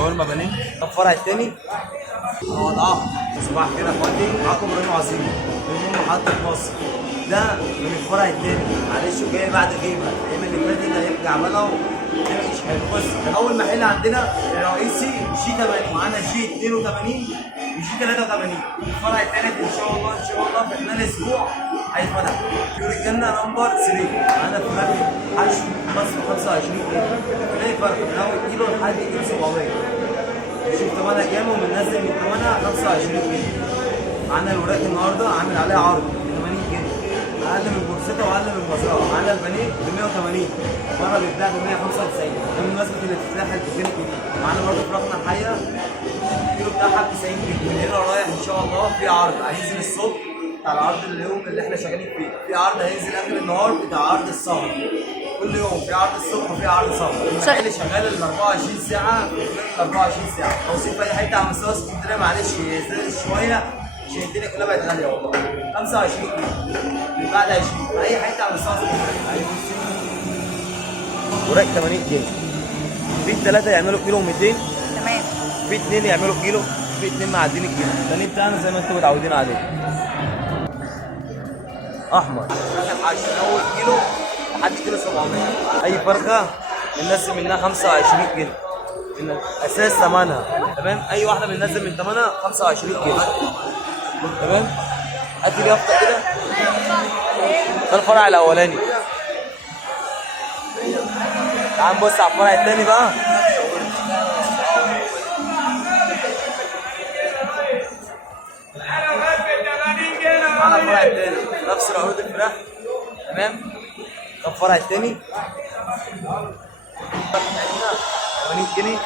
شاورما بانيه. ده الفرع التاني اضعاف. صباح كده يا اخواتي، معاكم ابراهيم عظيم من محطة مصر. ده من الفرع التاني، معلش جاي بعد غيبة، الايام اللي فاتت هيرجع بقى مش حلو. بص اول محل عندنا الرئيسي جي 80، معانا جي 82 وجي 83. الفرع التالت ان شاء الله في خلال اسبوع هيتفتح في الجنة نمبر 3. معانا فرق حشو مصر 25 كيلو، تلاقي فرق من اول كيلو لحد كيلو 700. شوف ثمنها كام وبننزل من ثمنها 25 كيلو. معانا الوراك النهارده عامل عليها عرض ب 80 جنيه، اقل من بورسيتا واقل من مزرعه. معانا البانيه ب 180، بره بيتباع ب 195. ده بمناسبه الافتتاح الدكان الجديد. معانا برضه فراخنا حيه الكيلو بتاعها ب 90 جنيه. من هنا رايح ان شاء الله في عرض هينزل الصبح بتاع العرض اليوم اللي احنا شغالين فيه، في عرض هينزل اخر النهار بتاع عرض السهر. كل يوم في عرض الصبح وفي عرض سهر. المحل شغال ال 24 ساعه في خلال 24 ساعه. توصيل في اي حته على مستوى اسكندريه معلش يزيد شويه عشان الدنيا كلها بقت غاليه والله. 25 جنيه من بعد 20 في اي حته على مستوى اسكندريه. وراك 80 جنيه. في الثلاثه يعملوا كيلو 200. تمام. في اثنين يعملوا كيلو، في اثنين معدين الكيلو. البانيه بتاعنا زي ما انتم متعودين عليه. احمر فرخه حشو من اول كيلو لحد كيلو 700. اي فرخه بننزل منها 25 جنيه اساس ثمنها. تمام. اي واحده بننزل من ثمنها 25 جنيه. تمام. هات لي يافطه كده. ده الفرع الاولاني. تعال نبص على الفرع الثاني بقى. معانا الفرع الثاني نفس العروض الفراخ. تمام. ده الفرع الثاني 80 جنيه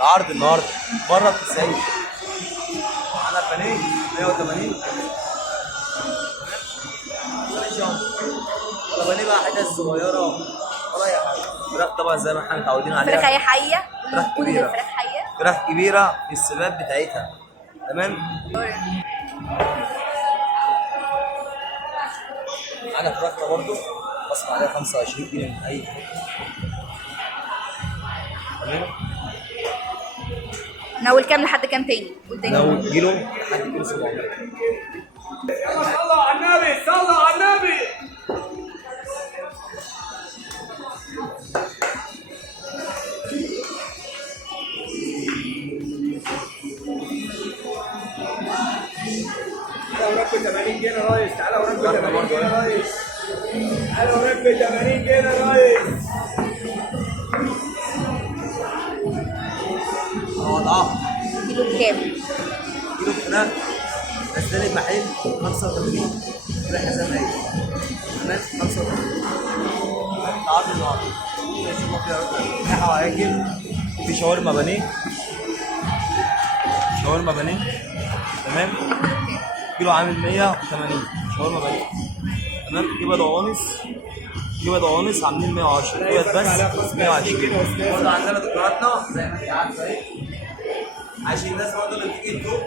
العرض النهارده، بره ب 90. معانا البانيه 180. البانيه بقى حتت صغيره ولا اي حاجه. فراخ طبعا زي ما احنا متعودين عليها. فراخ حيه. فراخ كبيره. فراخ حيه. فراخ كبيره في السباب بتاعتها. تمام. معانا فراخنا برضو بصرف عليها 25 جنيه من اي حته. تمام. من اول كام لحد كام تاني؟ من اول كيلو لحد كيلو 700. صلوا على النبي، صلوا على النبي. تعالى ورب 80 جنيه يا ريس، تعالى ورب 80 جنيه يا ريس، تعالى ورب 80 جنيه يا ريس. اضعاف. كيلو بكام؟ كيلو فراخ نزل المحل 85. فراخ زي ما هي. تمام. 85. عرض النهارده. نشوف في عروض لحمه وعجل. في شاورما بانيه. شاورما بانيه. تمام. كيلو عامل 180 شاورما بانيه. تمام. كبد وقوانص. كبد وقوانص عاملين 110. كبد بس 120. برضه عندنا دكتوراتنا زي ما انت عارفه اهي، عشان الناس برضه اللي بتيجي تدوق.